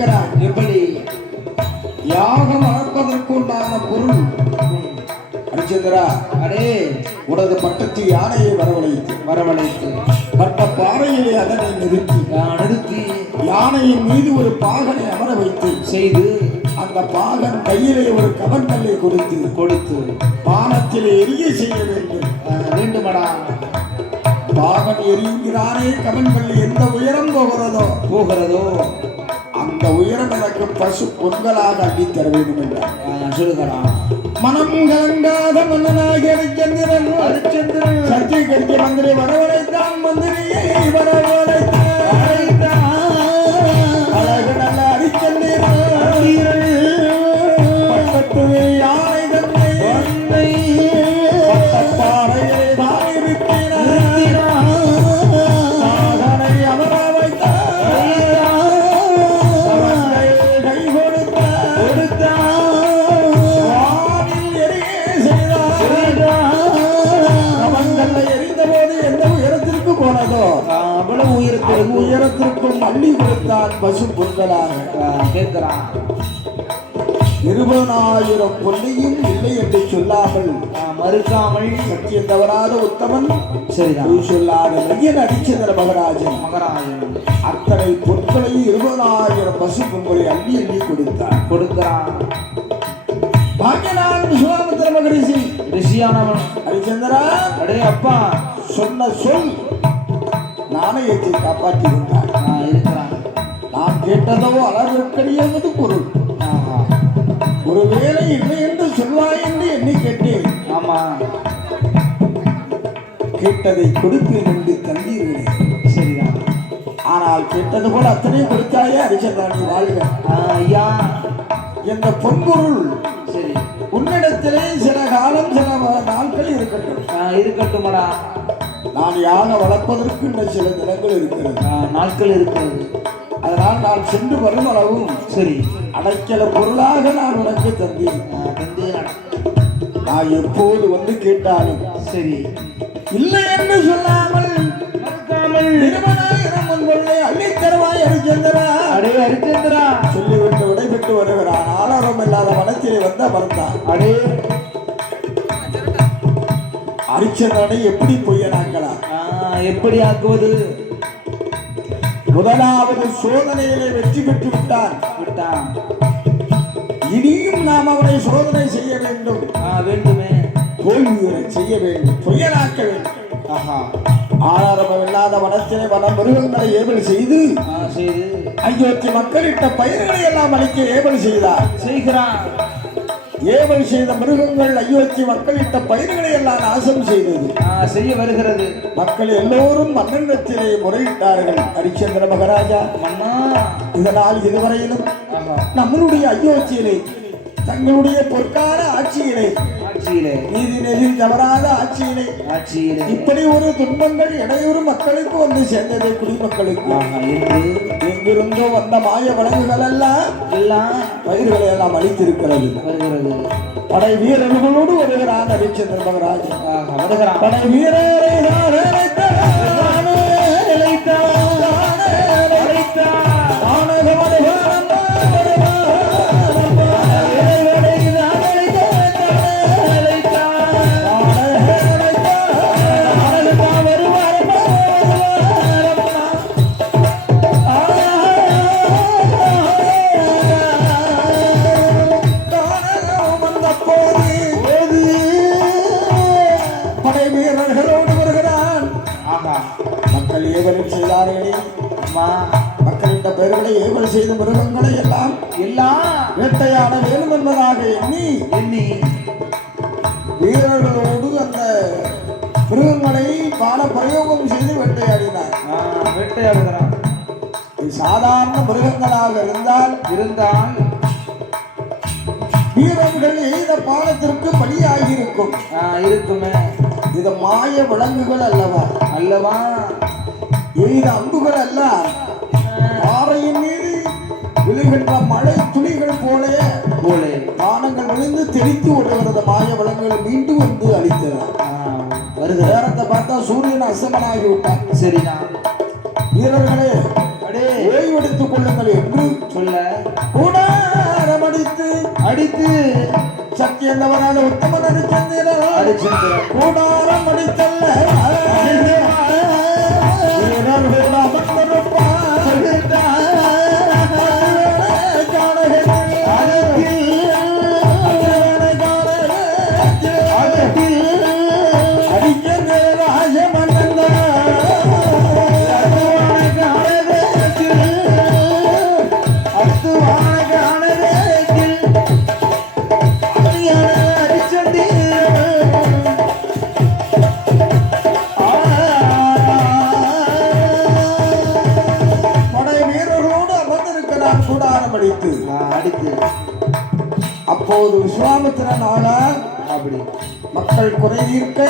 கேட்கிறான். எப்படி? யாகம் வளர்ப்பதற்கு உண்டான பொருள் அரிச்சந்திரா, அடே உனது பட்டத்து யானையை வரவழைத்து பட்ட பாறையிலே அதனை நிறுத்தி யானையின் மீது ஒரு பாகனை அமர வைத்து செய்து அந்த பாகன் கையிலே ஒரு கவர்கல்லை கொடுத்து பானத்திலே எரிய செய்ய வேண்டுமடா. பாகன் எரிகிறானே கவன்கல் எந்த உயரம் போகிறதோ அந்த உயரம் எனக்கு பசு பொங்கலாக அள்ளித்தர வேண்டும் என்றார். சொல்லுகிறா. மனம் கலங்காத மன்னனாகி ஹரிச்சந்திரன் சக்தி கடிக்க மந்திரி வரவழைத்தான். மந்திரியை வரவழைத்தான். அழகு நல்ல ஹரிச்சந்திரன் பட்டத்து யானை தன்னை பட்டப்பாறையை தான் இருக்கிறான். அமர வைத்தான். கை கொடுத்தான். அவ்வளவு உயரத்திற்கும் அள்ளி கொடுத்தான் பசு பொங்கலாக. கேட்கிறான். 20,000 பொன்னையும் இல்லை என்று சொல்லாமல் மறுக்காமல் சத்தியம் தவறாத உத்தமன் சரிதான் சொல்லாத மையன் ஹரிச்சந்திர மகராஜன் அத்தனை பொருட்களை 20,000 பசு பொங்கலை அள்ளி கொடுக்கிறான். பாக்கியநாதன் விஸ்வாமித்திர மகரிஷி ரிஷியானவன் ஹரிச்சந்திரா, அடே அப்பா சொன்ன சொல் நாணயத்தை காப்பாற்றியிருந்தார். இருக்கிறான். நான் கேட்டதோ அளவிற்கடியது பொருள். ஒருவேளை இல்லை என்று சொல்வாய் என்று எண்ணி கேட்டேன். ஆமா, கேட்டதை கொடுப்பேன் என்று தந்தீர்களே. சரிதான். ஆனால் கேட்டது போல அத்தனை கொடுத்தாயே ஹரிச்சந்திரன் வாழ்க. ஐயா, என்ற பொன்பொருள் சரி உன்னிடத்திலே சில காலம் சில நாட்கள் இருக்கட்டும்டா. நான் யாக வளர்ப்பதற்கு இன்னும் சில தினங்கள் நாட்கள் இருக்கிறது. அதனால் நான் சென்று வரும் அளவும் சரி அடைக்கல பொருளாக நான் உனக்கு தந்தேன். நான் எப்போது வந்து கேட்டாலும் சரி இல்லை என்று சொல்லாமல் அள்ளித் தருவாய் ஹரிச்சந்திரா. அடே ஹரிச்சந்திரா சொல்லிவிட்டு விடைபெற்று வருகிறான். ஆளாரம் இல்லாத வனத்திலே வந்த மறந்தான். அடே ஹரிச்சந்திரனை எப்படி பொய்யனாக்கலாம்? எப்படி ஆக்குவது? முதலாவது சோதனையிலே வெற்றி பெற்று விட்டான். இனியும் நாம் அவனை சோதனை செய்ய வேண்டும். வேண்டுமே, தோல்வியுறை செய்ய வேண்டும், பொய்யனாக்க வேண்டும். ஆதாரம் இல்லாத வனத்தினை வன மிருகங்களை ஏவல் செய்து அயோத்தி மக்களிட்ட பயிர்களை எல்லாம் அளிக்க ஏவல் செய்கிறான். ஏவல் செய்த மிருகங்கள் அயோத்தி மக்களிட்ட பயிர்களை எல்லாம் நாசம் செய்ய வருகிறது. மக்கள் எல்லோரும் மன்னனிடத்திலே முறையிட்டார்கள். ஹரிச்சந்திர மகாராஜா, இதனால் இதுவரையிலும் நம்மளுடைய அயோத்தியிலே தங்களுடைய பொற்கால ஆட்சியிலே நீதி நெறி தவறாத ஆட்சியிலே இப்படி ஒரு துன்பங்கள் இடையூறு மக்களுக்கு வந்து சேர்ந்தது. குடிமக்களுக்கு எங்கிருந்தோ வந்த மாய வழங்குகள் எல்லாம் பயிர்களை எல்லாம் அளித்திருக்கிறது. படை வீரர்களோடு வருகிறான் ஹரிச்சந்திர மகாராஜா. படை வீரரை மக்களிட்ட பெயர்களை ஏவல் செய்த மிருகங்களை எல்லாம் வேட்டையாட வேண்டும் என்பதாக எண்ணி வீரர்களோடு அந்த மிருகங்களை பால பிரயோகம் செய்து வேட்டையாடுகிறார். சாதாரண மிருகங்களாக இருந்தால் வீரர்கள் எய்த பாலத்திற்கு பலியாகி இருக்குமே. இது மாய விலங்குகள் அல்லவா எய்த அம்புகள் அல்ல. பாறையின் மீது விழுகின்ற மழை துளிகள் போல பானங்கள் விழுந்து தெளித்து ஓடுகிறது. மாய விலங்குகள் மீண்டும் வந்து அழித்தது. நேரத்தை பார்த்தா சூரியன் அஸ்தமனாகி விட்டான். சரிதான் வீரர்களே, சரி ஓய்வெடுத்துக் கொள்ளுங்கள் என்று சொல்ல கூடாரம் அடித்து சத்தியந்தவரான உத்தமன் அடிச்சந்திரன் அரிச்சந்திரன் கூடாரம் அடித்தல்ல வீரர்கள் அமர்ந்திருப்பார். அடித்து அப்போது விஸ்வாமித்திரன் ஆளார் அப்படி மக்கள் குறை தீர்க்க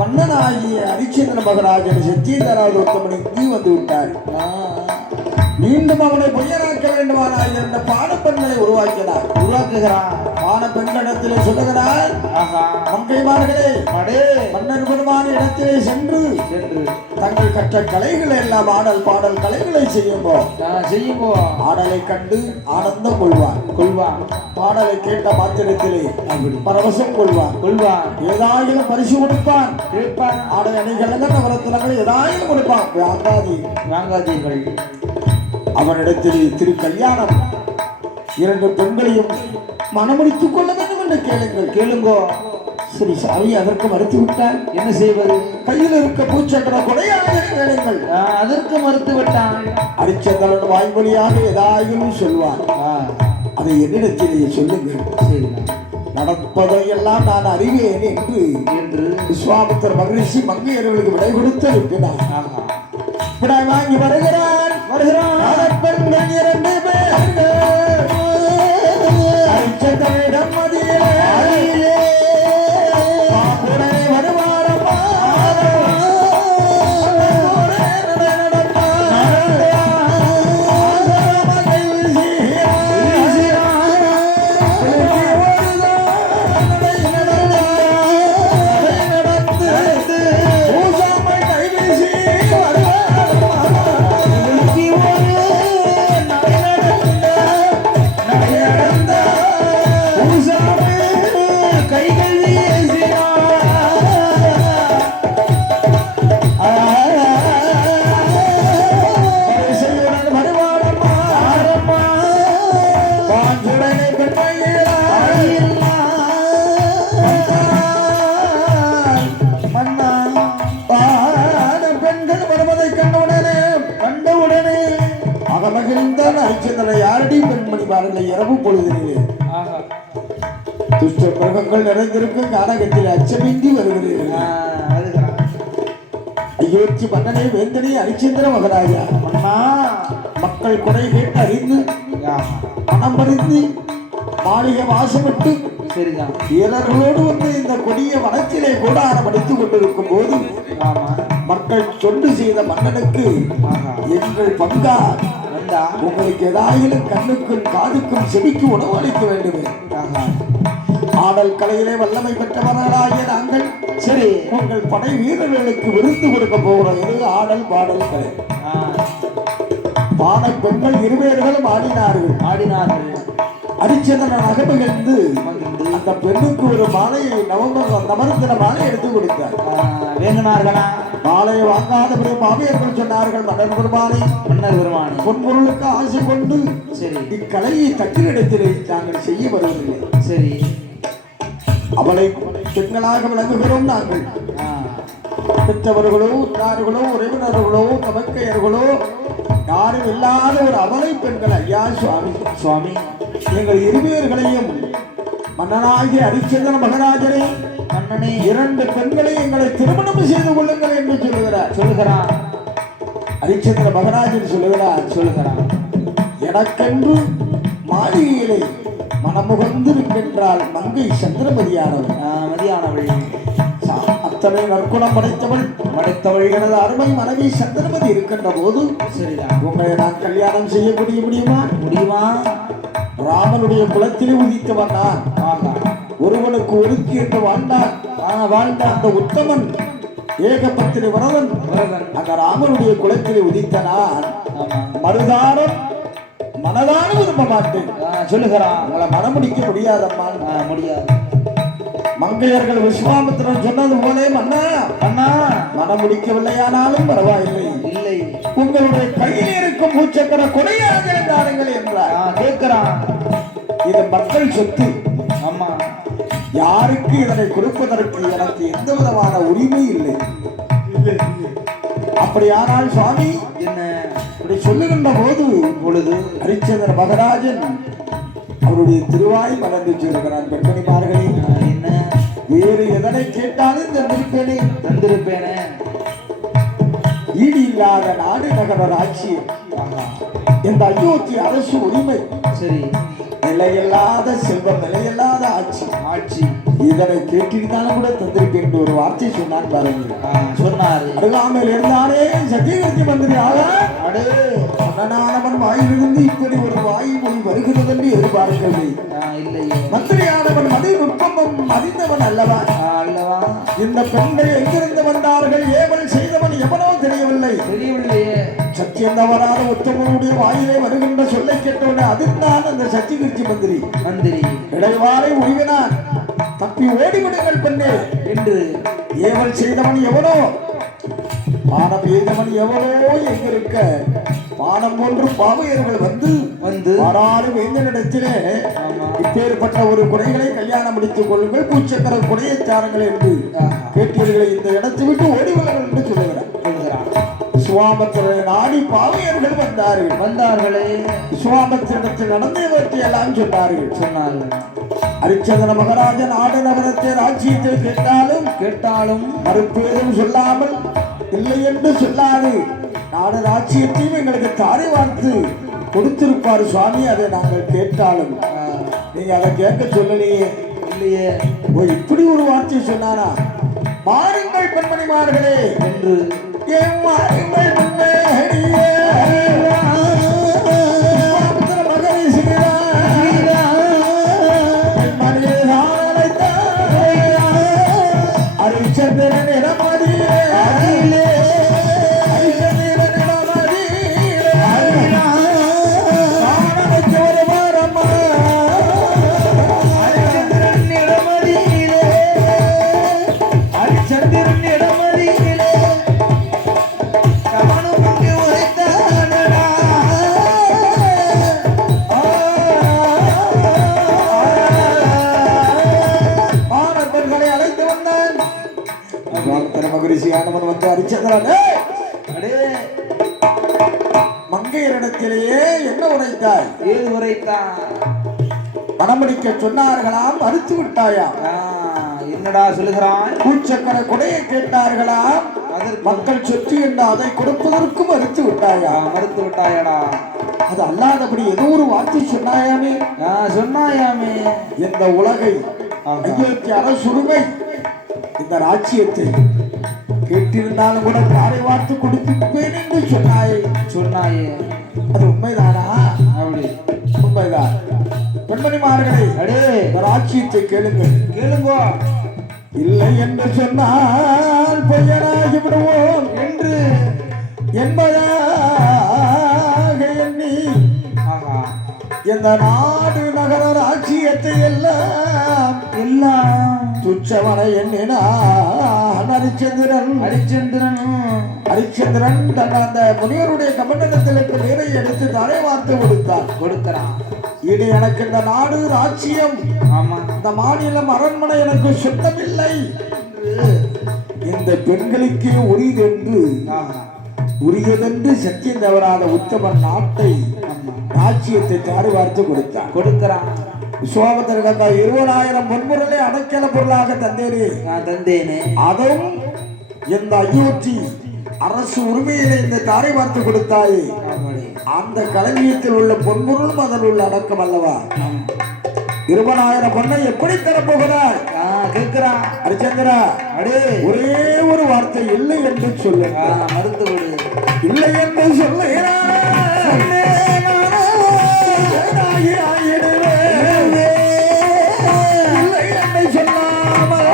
மன்னனாகிய ஹரிச்சந்திர மகராஜன் சத்தியந்தராஜ உத்தமனுக்கு வந்து விட்டார். மீண்டும் அவனை பொய்யராக்க வேண்டுமானால் இரண்டு பானப்பெண்களை உருவாக்குகிறான். பானப்பெண்களிடத்திலே சொல்லுகிறார், மங்கைமார்களே மன்னர் பெருமான இடத்திலே சென்று தங்கள் கற்ற கலைகளை எல்லாம் ஆடல் பாடல் கலைகளை செய்யும்போ ஆடலை கண்டு ஆனந்தம் கொள்வான். பாடலை கேட்ட மாத்திரத்திலே பரவசம் கொள்வான். ஏதாயிலும் பரிசு கொடுப்பான். ஆடை அணிகள் நவரத்தினங்கள் ஏதாயிலும் கொடுப்பான். வாங்காதீர்கள். அவனிடத்தில் திரு கல்யாணம் இரண்டு பெண்களையும் மனமுடித்துக் கொள்ள வேண்டும் என்று கேளுங்கோ. சரி சாமி அதற்கு மறுத்து விட்டால் என்ன செய்வது? கையில் இருக்க பூச்சக்கர கொடையாக கேளுங்கள். அதற்கு மறுத்து விட்டான். ஹரிச்சந்திரன் வாய்மொழியாக ஏதாயிலும் சொல்வான். அதை என்னிடத்திலேயே சொல்லுங்கள். சரி நடப்பதையெல்லாம் நான் அறிவேன் என்று விஸ்வாமித்திர மகிழ்ச்சி மங்கையர்களுக்கு விடை கொடுத்து அனுப்பினார். விடை வாங்கி வருகிறான். பெண்கள் இரண்டு பேர்கள் ஹரிச்சந்திரனிடம் மதியிலே உடனே வருவாரம்மா யாரடி பெண்மணிமார்களை இரவு பொழுதிலே துஷ்ட மிருகங்கள் நிறைந்திருக்கும் கானகத்தில் அச்சமின்றி வருகிறீர்கள். அயோத்தி மன்னனே வேந்தனே ஹரிச்சந்திர மகராஜா மக்கள் குறை கேட்டு அறிந்து பணம் பறிந்து மாளிகை வாசமிட்டு வீரர்களோடு வந்து இந்த கொடிய வனத்திலே கூடாரம் அடித்துக் கொண்டிருக்கும் போது மக்கள் தொண்டு செய்த மன்னனுக்கு எங்கள் பங்கா உங்களுக்கு ஏதாயிலும் கண்ணுக்கும் காதுக்கும் செவிக்கு உணவு அளிக்க வேண்டும். ஆடல் கலையிலே வல்லமை பெற்றவர்களாகிய நாங்கள் சரி உங்கள் படை வீரர்களுக்கு விருந்து கொடுக்க போகிறோம். இது ஆடல் பாடல் கலை. பானை பெண்கள் இருவேர்களும் ஆடினார்கள். ஹரிச்சந்திரன் அகமகிழ்ந்து அந்த பெண்ணுக்கு ஒரு மாலையை நவரத்தின மாலை எடுத்து கொடுத்தார். மாலையை வாங்காதபடி மாமியர்கள் சொன்னார்கள், மன்னர் பெருமானை பொன்பொருளுக்கு ஆசை கொண்டு இக்கலையை தட்டிலிடத்திலே நாங்கள் செய்ய வருவதில்லை. சரி அவளை பெண்களாக விளங்குகிறோம். நாங்கள் பெற்றவர்களோ உற்றார்களோ உறவினர்களோ தமக்கையர்களோ யாரும் இல்லாத ஒரு அவலை பெண்கள். ஐயா சுவாமி எங்கள் இருவேர்களையும் மன்னனாகிய ஹரிச்சந்திர மகராஜனை மன்னனே இரண்டு பெண்களை எங்களை திருமணம் செய்து கொள்ளுங்கள் என்று சொல்லுகிறார். ஹரிச்சந்திர மகராஜன் சொல்லுகிறார் எனக்கென்று மாளிகையிலே மனமுகந்திருக்கின்றாள் மங்கை சந்திரமதியானவள். அத்தனை நற்குணம் படைத்தவள் எனது அருமை மனைவி சந்திரமதி இருக்கின்ற போது உங்களை நான் கல்யாணம் செய்ய முடியுமா? ராமனுடைய குலத்திலே உதித்தவன் நான். ஒருவனுக்கு ஒதுக்கி என்று வாழ்ந்த அந்த உத்தமன் ஏகபத்தினி வரதன் வரதன். அந்த ராமனுடைய குலத்தில் உதித்த நான் ஆமா. மறுதானம் மனதான விரும்ப மாட்டேன். சொல்லுகிறான். உங்களை மனமுடிக்க முடியாதம்மா. முடியாது. மங்கையர்கள் விஸ்வாமித்திரன் சொன்னது போலே மன்னா அண்ணா மனமுடிக்கவில்லையானாலும் பரவாயில்லை, இல்லை, உங்களுடைய கையில் இருக்கும் பூச்சக்கர கொடையாக இருந்தார்கள் என்றார். கேட்கிறான். இது மக்கள் சொத்து. ஆமா. யாருக்கு இதனை கொடுப்பதற்கு எனக்கு எந்த விதமான உரிமை இல்லை. அப்படியானால் சுவாமி என்ன இப்படி சொல்லுகின்ற போது பொழுது ஹரிச்சந்திர மகராஜன் அவருடைய திருவாய் மலர்ந்து சொல்லுகிறான். பெண்மணிமார்களே, என்ன வேறு எதனை கேட்டாலும் தந்திருப்பேனே. தந்திருப்பேனே. ஈடு இல்லாத நாடு நகர ராட்சியம் இந்த அயோத்தி அரசு உரிமை. சரி. நிலையில்லாத செல்வம், நிலையில்லாத ஆட்சி. ஆட்சி இதனை கேட்டிருந்தாலும் கூட தந்திருப்பேன் என்று ஒரு வார்த்தை சொன்னான் பாருங்க. சொன்னாரு. அருகாமையில் இருந்தானே சத்தியகிருத்தி மந்திரி அடே மன்னனானவன் வாயிலிருந்து இப்படி ஒரு வாய்மொழி வருகிறது என்று எதிர்பார்க்கவில்லை. இல்லையே. மந்திரியானவன் மதி நுட்பமும் அறிந்தவன் அல்லவா? அல்லவா. இந்த பெண்கள் எங்கிருந்து வந்தார்கள், ஏவல் செய்தவன் எவனோ தெரியவில்லை. தெரியவில்லையே. சத்தியம் தவறாத உத்தமனுடைய வாயிலே வருகின்ற சொல்லை கேட்டவுடனே அதிர்ந்தான் அந்த சத்தியகிருத்தி மந்திரி. இடைவாரை உரிவினான். தப்பி ஓடிவிடுங்கள் பெண்ணே என்று ஏவல் செய்தவன் எவனோ, பானம் எய்தவன் எவனோ எங்கிருக்க பானம் போன்று பாவையர்கள் வந்து ஆறாறு வேந்தனிடத்திலே இப்பேற்பட்ட ஒரு குறைகளை கல்யாணம் முடித்துக் கொள்ளுங்கள், பூச்சக்கர குறையை தாருங்கள் என்று கேட்டீர்களை இந்த இடத்தை விட்டு ஓடிவிடுங்கள் என்று சொல்லுகிறார். விஸ்வாமித்திரரை நாடி பாவையர்கள் வந்தார்களே. விஸ்வாமித்திரத்தில் நடந்தவற்றை எல்லாம் சொன்னார்கள். ஹரிச்சந்திர மகராஜன் ஆடு நகரத்தை ராஜ்யத்தை கேட்டாலும் மறுப்பேதும் சொல்லாமல் இல்லை என்று சொல்லாது நாடு ராஜ்யத்தையும் எங்களுக்கு தாரை வார்த்து கொடுத்திருப்பார் சுவாமி. அதை நாங்கள் கேட்டாலும் நீங்க அதை கேட்க சொல்லலையே. இல்லையே. இப்படி ஒரு வார்த்தை சொன்னானா? மாறுங்கள் பெண்மணிமார்களே என்று மாறுங்கள் பெண்மணியே. ஹரிச்சந்திரன் இடமதியிலே மகரிஷியானவன் வந்து ஹரிச்சந்திரன் மங்கையரிடத்திலேயே என்ன உரைத்தாய்? ஏது உரைத்தான்? பணமடிக்க சொன்னார்களாம், மறுத்து விட்டாயா? என்னடா சொல்லுகிறான்? பூச்சக்கர கொடையை கேட்டார்களாம், மக்கள் சொத்து என்று அதை கொடுப்பதற்கு மறுத்து விட்டாயா? மறுத்து விட்டாயடா. அது அல்லாதபடி ஏதோ ஒரு வார்த்தை சொன்னாயாமே. சொன்னாயாமே. இந்த உலகை அயோத்தி அரசுரிமை இந்த ராஜ்யத்தை கேட்டிருந்தாலும் கூட தாரை வார்த்து கொடுத்திருப்பேன் என்று சொன்னாயே. அது உண்மைதானா? அப்படி உண்மைதான். பெண்மணிமார்களே, இந்த ராஜ்யத்தை கேளுங்க. இல்லை என்று சொன்னால் பொய்யராகி விடுவோம் என்று என்பதாக எண்ணி இந்த நாடு நகர ராஜ்யத்தை எல்லாம் துச்சவனை எண்ணினான் ஹரிச்சந்திரன் தன் அந்த முனிவருடைய கமண்டலத்திற்கு நீரை எடுத்து தரை வார்த்து கொடுத்தான். இது எனக்கு இந்த நாடு ராஜ்யம், இந்த மாநிலம் அரண்மனை எனக்கு சொந்தமில்லை. இந்த பெண்களுக்கு உரியதென்று சத்தியம் தவறாத உத்தமன் நாட்டை ராஜ்யத்தை தாரை வார்த்து கொடுக்கிறான். விஸ்வாமித்திரருக்கு 20,000 பொன்பொருளை அடைக்கல பொருளாக தந்தேனே. அதுவும் இந்த அயோத்தி அரசு உரிமையிலே இந்த தாரை வார்த்து கொடுத்தாயே, அந்த களஞ்சியத்தில் உள்ள பொன்பொருளும் அதில் உள்ள அடக்கம் அல்லவா? 20,000 பொண்ணை எப்படி தரப்போகிறாய் கேட்கிறான் ஹரிச்சந்திரா. ஒரே ஒரு வார்த்தை இல்லை என்று சொல்லு. மறுத்து விடு. இல்லை என்று சொல்லுகிறான். சொல்லாமல்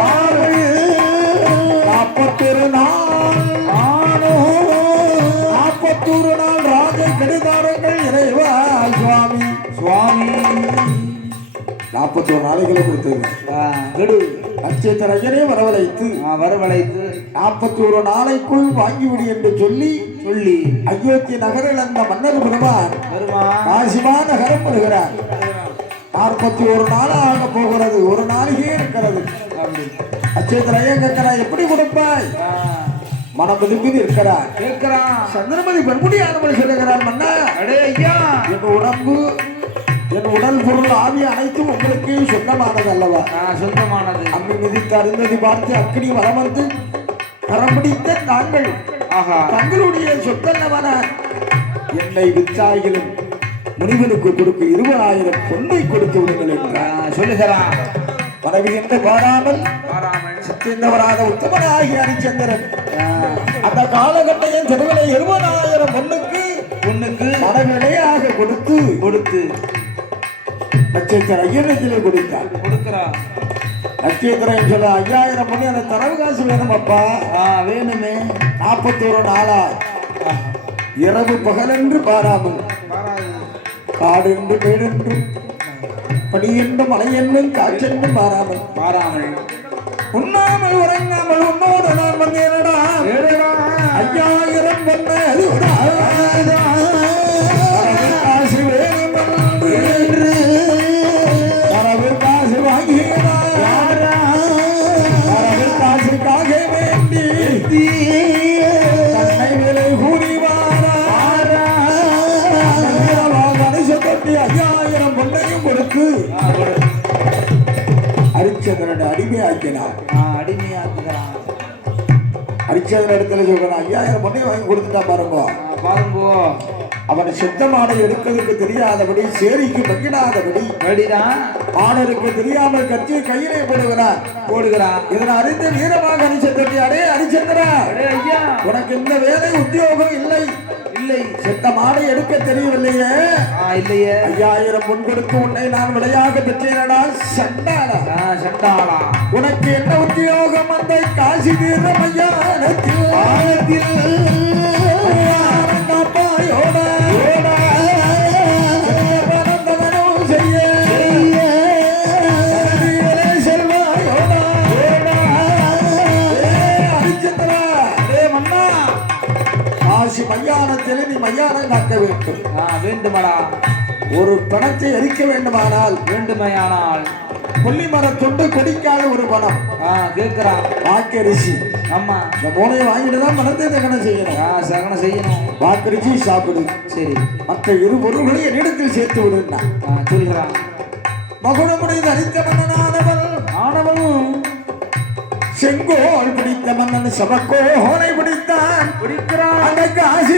40 நாள் 100 நாள் ராஜ கெடுதாரங்கள் இறைவா சுவாமி சுவாமி 41 நாளைகளை கொடுத்தது கெடு நட்சத்திரஜனே வரவழைத்து வரவழைத்து 41 நாளைக்குள் வாங்கிவிடு என்று சொல்லி அயோத்தி நகரில் அந்த மன்னர் பெருமான் காசிமா நகரம் வருகிறார் 41 நாள் ஆக போகிறது ஒரு நாளிகே இருக்கிறது நட்சத்திரம் கேட்கிறா எப்படி கொடுப்பாய் மனம் விரும்பி இருக்கிறார் கேட்கிறான் சந்திரமதி பெண்முடியானவள் சொல்லுகிறார் மன்னா அடே ஐயா என் உடம்பு என் உடல் பொருள் ஆவி அனைத்தும் உங்களுக்கு சொந்தமானது அல்லவா சொந்தமானது அம்மி மிதித்து அருந்ததி பார்த்து அக்கினி வரம் வந்து கரம் பிடித்த தாங்கள் தங்களுடைய சொத்தல்லவன என்னை விற்றாயிலும் முனிவனுக்கு கொடுக்க 20,000 பொன்னை கொடுத்து விடுங்கள் என்றார் சொல்லுகிறான் மனைவி என்று பாராமல் சித்திந்தவராத உத்தமனாகிய ஹரிச்சந்திரன் அந்த காலகட்டையின் தெருவிலை 20,000 பொண்ணுக்கு மனவிலையாக கொடுத்து நட்சத்திர ஐயனத்திலே கொடுக்கிறார் நட்சத்திரம் சொல்ல 5,000 பொண்ணு எனக்கு தரவு காசு வேணும் அப்பா வேணுமே 41 நாளா இரவு பகலென்று பாராமல் காடென்று மேடென்றும் படியென்றும் மலையென்றும் காற்றென்றும் பாராமல் உண்ணாமல் உறங்காமல் உன்னோடு நான் வந்தேனடா 5,000 பொண்ணு காசு வேணும் என்று தரவு காசு வாங்கியடா தரவு காசுக்காக வேண்டி தன்னை விலை கூறி மனுஷ தொட்டி 5,000 பொண்ணையும் கொடுத்து ஹரிச்சந்திரன் அடிமையாக்கினார் ஹரிச்சந்திரன் இடத்துல சொல்றான் 5,000 பொண்ணையும் வாங்கி கொடுத்துட்டா பாருங்க அவன் செத்த மாடை எடுக்கிறதுக்கு தெரியாதபடி சேரிக்கு மங்கிடாதபடி மாடருக்கு தெரியாமல் கட்சியை கையிலே போடுகிறான் இதனை அறிந்த வீரமாக ஹரிச்சந்திரன் அடே ஹரிச்சந்திரா உனக்கு இந்த வேலை உத்தியோகம் இல்லை செத்த மாடை எடுக்க தெரியவில்லையே 5,000 பொன் கொடுத்து உன்னை நான் விலையாக பெற்றேனடா சண்டாளா உனக்கு என்ன உத்தியோகம் அந்த காசி தீர்மையானத்தில் மையானத்தில் நீ மையானம் காக்க வேண்டும் வேண்டுமடா ஒரு பணத்தை எரிக்க வேண்டுமானால் கொல்லி மரத்துண்டு கொடிக்காத ஒரு பணம் கேட்கிறான் வாக்கரிசி ஆமா இந்த மூளையை வாங்கிட்டு தான் பணத்தை சகனம் செய்யணும் வாக்கரிசி சாப்பிடு சரி மற்ற 2 பொருள்களை என்னிடத்தில் சேர்த்து விடுன்னா சொல்கிறான் மகுடமுடைய தரித்த மன்னனானவன் செங்கோல் பிடித்த மன்னன் சபக்கோலை பிடித்தான் அந்த காசி